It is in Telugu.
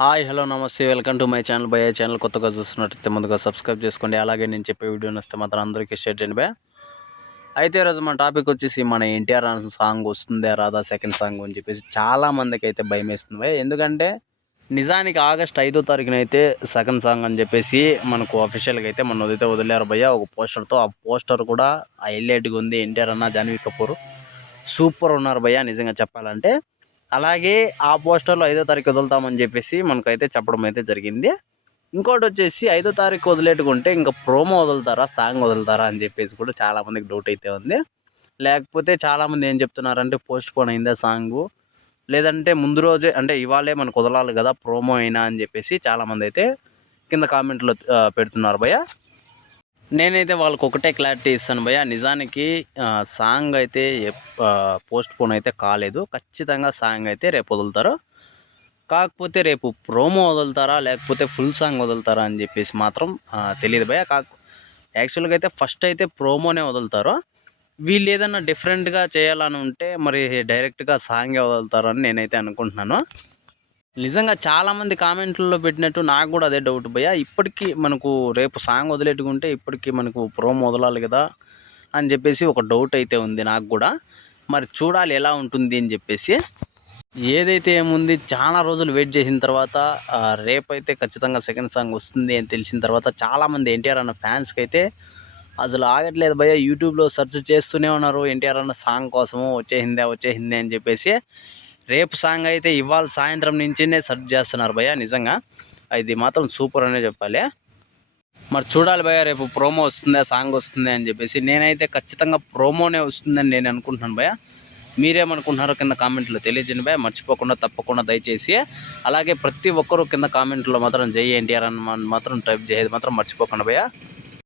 హాయ్ హలో నమస్తే వెల్కమ్ టు మై ఛానల్ భయ్య. ఛానల్ కొత్తగా చూస్తున్నట్టయితే ముందుగా సబ్స్క్రైబ్ చేసుకోండి. అలాగే నేను చెప్పే వీడియో నచ్చితే మాత్రం అందరికీ షేర్ చేయండి భయ్య. అయితే ఈరోజు మన టాపిక్ వచ్చేసి మన ఎన్టీఆర్ సాంగ్ వస్తుందే రాదా సెకండ్ సాంగ్ అని చెప్పేసి చాలా మందికి అయితే భయం వేస్తుంది భయ్య. ఎందుకంటే నిజానికి ఆగస్ట్ 5వ తారీఖున అయితే సెకండ్ సాంగ్ అని చెప్పేసి మనకు అఫీషియల్గా అయితే మన అయితే వదిలేరు భయ్య ఒక పోస్టర్తో. ఆ పోస్టర్ కూడా హైలైట్గా ఉంది. ఎన్టీఆర్ అన్న, జాన్వీ కపూర్ సూపర్ ఉన్నారు భయ్య నిజంగా చెప్పాలంటే. అలాగే ఆ పోస్టర్లో 5వ తారీఖు వదులుతామని చెప్పేసి మనకైతే చెప్పడం అయితే జరిగింది. ఇంకోటి వచ్చేసి 5వ తారీఖు వదిలేట్టుకుంటే ఇంకా ప్రోమో వదులుతారా, సాంగ్ వదులుతారా అని చెప్పేసి కూడా చాలామందికి డౌట్ అయితే ఉంది. లేకపోతే చాలామంది ఏం చెప్తున్నారంటే పోస్ట్ పోన్ అయిందా సాంగు, లేదంటే ముందు రోజే అంటే ఇవాళే మనకు వదలాలి కదా ప్రోమో అయినా అని చెప్పేసి చాలామంది అయితే కింద కామెంట్లో పెడుతున్నారు భయ్య. నేనైతే వాళ్ళకి ఒకటే క్లారిటీ ఇస్తాను భయ్య. నిజానికి సాంగ్ అయితే పోస్ట్ పోన్ అయితే కాలేదు. ఖచ్చితంగా సాంగ్ అయితే రేపు వదులుతారు. కాకపోతే రేపు ప్రోమో వదులుతారా లేకపోతే ఫుల్ సాంగ్ వదులుతారా అని చెప్పేసి మాత్రం తెలియదు భయ్య. యాక్చువల్గా అయితే ఫస్ట్ అయితే ప్రోమోనే వదులుతారు. వీళ్ళు ఏదన్నా డిఫరెంట్గా చేయాలని ఉంటే మరి డైరెక్ట్గా సాంగే వదులుతారు అని నేనైతే అనుకుంటున్నాను. నిజంగా చాలామంది కామెంట్లలో పెట్టినట్టు నాకు కూడా అదే డౌట్ భయ్య. ఇప్పటికీ మనకు రేపు సాంగ్ వదిలేట్టుకుంటే ఇప్పటికీ మనకు ప్రోమో వదలాలి కదా అని చెప్పేసి ఒక డౌట్ అయితే ఉంది నాకు కూడా. మరి చూడాలి ఎలా ఉంటుంది అని చెప్పేసి. ఏదైతే ఏముంది చాలా రోజులు వెయిట్ చేసిన తర్వాత రేపైతే ఖచ్చితంగా సెకండ్ సాంగ్ వస్తుంది అని తెలిసిన తర్వాత చాలామంది ఎన్టీఆర్ అన్న ఫ్యాన్స్కి అయితే అసలు ఆగట్లేదు భయ్య. యూట్యూబ్లో సెర్చ్ చేస్తూనే ఉన్నారు ఎన్టీఆర్ అన్న సాంగ్ కోసము. వచ్చేసిందే అని చెప్పేసి. రేపు సాంగ్ అయితే ఇవాళ సాయంత్రం నుంచినే సెర్చ్ చేస్తున్నారు భయ్య. నిజంగా ఇది మాత్రం సూపర్ అనే చెప్పాలి. మరి చూడాలి భయ్య రేపు ప్రోమో వస్తుందా సాంగ్ వస్తుందా అని చెప్పేసి. నేనైతే ఖచ్చితంగా ప్రోమోనే వస్తుందని నేను అనుకుంటున్నాను భయ్య. మీరేమనుకుంటున్నారో కింద కామెంట్లో తెలియజేయండి భయ్య. మర్చిపోకుండా తప్పకుండా దయచేసి. అలాగే ప్రతి ఒక్కరూ కింద కామెంట్లో మాత్రం జై ఎన్టీఆర్ అని మాత్రం టైప్ చేసేది మాత్రం మర్చిపోకుండా భయ్య.